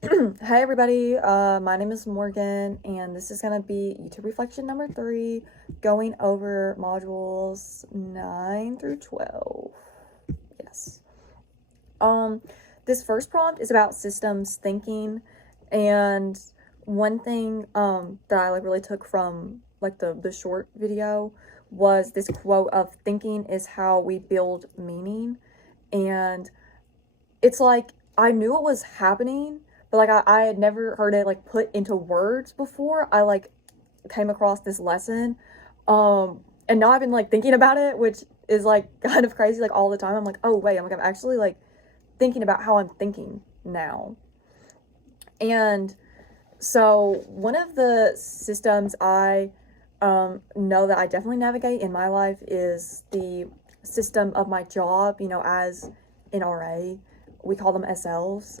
Hi everybody, my name is Morgan and this is going to be YouTube reflection number 3, going over modules 9 through 12. Yes. This first prompt is about systems thinking, and one thing that I really took from the short video was this quote of thinking is how we build meaning. And it's like I knew it was happening, but I had never heard it put into words before I came across this lesson. And now I've been thinking about it, which is kind of crazy. All the time I'm like, oh wait, I'm actually thinking about how I'm thinking now. And so one of the systems I know that I definitely navigate in my life is the system of my job, as an RA. We call them SLs.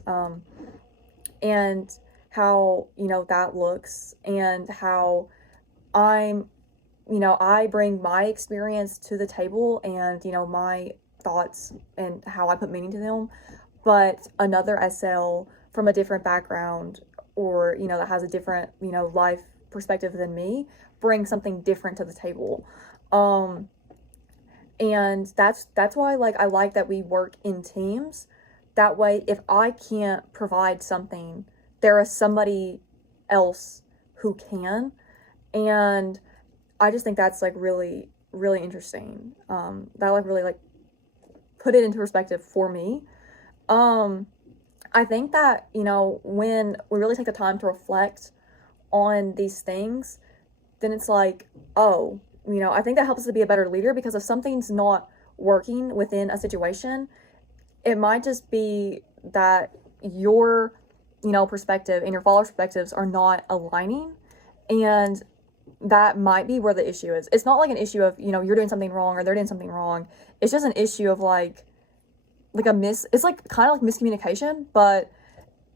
And how, that looks, and how I'm, I bring my experience to the table, and, my thoughts and how I put meaning to them. But another SL from a different background, or, that has a different, life perspective than me, brings something different to the table. And that's why I like that we work in teams. That way, if I can't provide something, there is somebody else who can. And I just think that's really, really interesting. That really put it into perspective for me. I think that, when we really take the time to reflect on these things, then it's oh, I think that helps us to be a better leader, because if something's not working within a situation, it might just be that your, perspective and your followers' perspectives are not aligning. And that might be where the issue is. It's not an issue of, you're doing something wrong or they're doing something wrong. It's just an issue of it's kind of miscommunication, but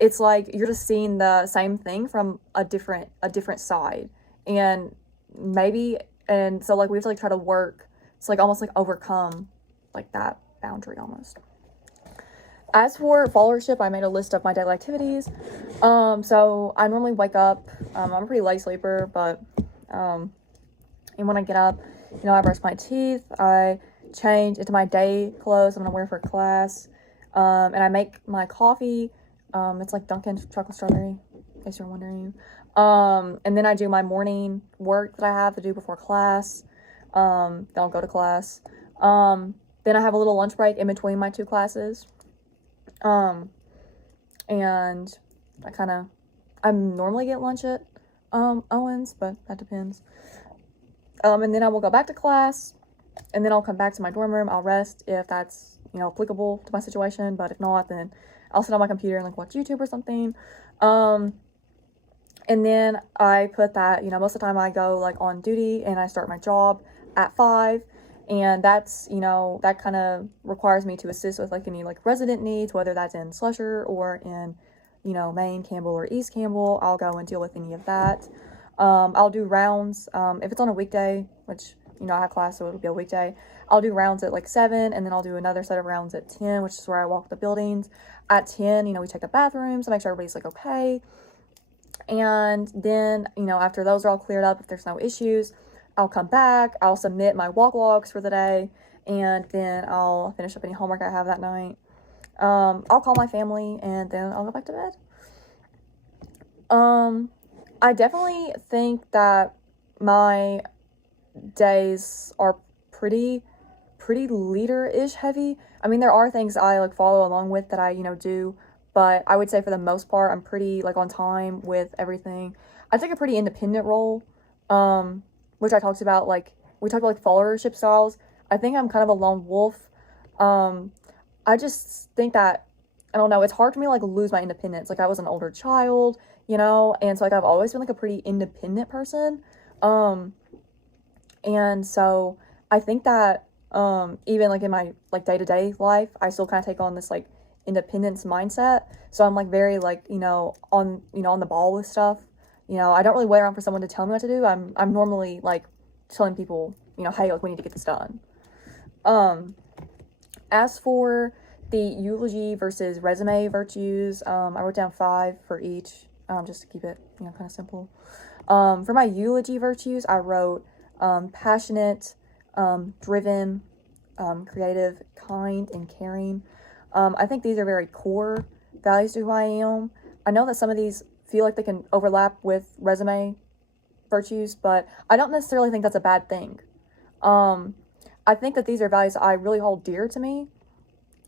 it's you're just seeing the same thing from a different side. And so we have to try to work. It's almost overcome that boundary almost. As for followership, I made a list of my daily activities. So I normally wake up. I'm a pretty light sleeper, but and when I get up, I brush my teeth. I change into my day clothes I'm gonna wear for class, and I make my coffee. It's Dunkin' chocolate strawberry, in case you're wondering. And then I do my morning work that I have to do before class. Then I'll go to class. Then I have a little lunch break in between my 2 classes. And I normally get lunch at, Owens, but that depends. And then I will go back to class, and then I'll come back to my dorm room. I'll rest if that's, applicable to my situation, but if not, then I'll sit on my computer and watch YouTube or something. And then I put that, most of the time I go on duty, and I start my job at 5. And that's, that kind of requires me to assist with any resident needs, whether that's in Slusher or in, Main Campbell or East Campbell. I'll go and deal with any of that. I'll do rounds. If it's on a weekday, which, I have class, so it'll be a weekday, I'll do rounds at 7, and then I'll do another set of rounds at 10, which is where I walk the buildings. At 10, we check the bathrooms to make sure everybody's okay. And then, after those are all cleared up, if there's no issues, I'll come back, I'll submit my walk logs for the day, and then I'll finish up any homework I have that night. I'll call my family, and then I'll go back to bed. I definitely think that my days are pretty leader-ish heavy. I mean, there are things I follow along with that I, do, but I would say for the most part, I'm pretty on time with everything. I take a pretty independent role, which I talked about, we talked about followership styles. I think I'm kind of a lone wolf. I just think that, I don't know, it's hard for me to lose my independence. I was an older child, and so I've always been a pretty independent person. And so I think that even in my day-to-day life, I still kind of take on this independence mindset. So I'm very on the ball with stuff. I don't really wait around for someone to tell me what to do. I'm normally telling people, hey, we need to get this done. As for the eulogy versus resume virtues, I wrote down 5 for each, just to keep it, you know, kind of simple. For my eulogy virtues, I wrote passionate, driven, creative, kind, and caring. I think these are very core values to who I am. I know that some of these feel like they can overlap with resume virtues, but I don't necessarily think that's a bad thing. I think that these are values that I really hold dear to me,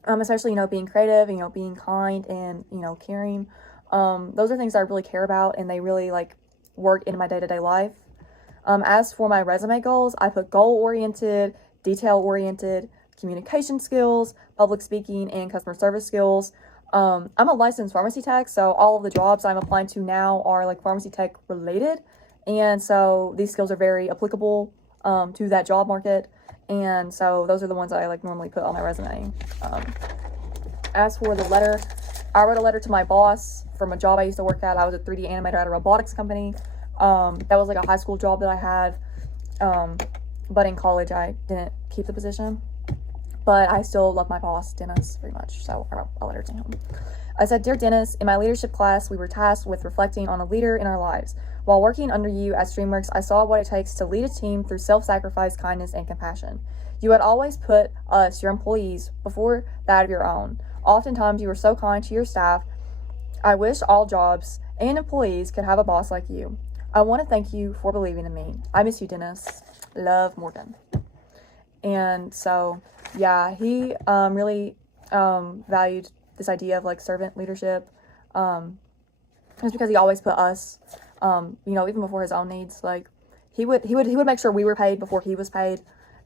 especially, you know, being creative, you know, being kind, and, you know, caring. Those are things I really care about, and they really, like, work in my day-to-day life. As for my resume goals, I put goal-oriented, detail-oriented, communication skills, public speaking, and customer service skills. I'm a licensed pharmacy tech, so all of the jobs I'm applying to now are, like, pharmacy tech related, and so these skills are very applicable to that job market, and so those are the ones that I, like, normally put on my resume. As for the letter, I wrote a letter to my boss from a job I used to work at. I was a 3D animator at a robotics company. That was like a high school job that I had, but in college I didn't keep the position. But I still love my boss, Dennis, very much, so I wrote a letter to him. I said, "Dear Dennis, in my leadership class, we were tasked with reflecting on a leader in our lives. While working under you at Streamworks, I saw what it takes to lead a team through self-sacrifice, kindness, and compassion. You had always put us, your employees, before that of your own. Oftentimes, you were so kind to your staff. I wish all jobs and employees could have a boss like you. I want to thank you for believing in me. I miss you, Dennis. Love, Morgan." And so, yeah, he really valued this idea of, like, servant leadership. Just because he always put us, you know, even before his own needs. Like, he would make sure we were paid before he was paid.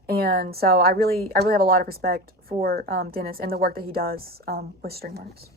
And so I really have a lot of respect for Dennis and the work that he does with Streamworks.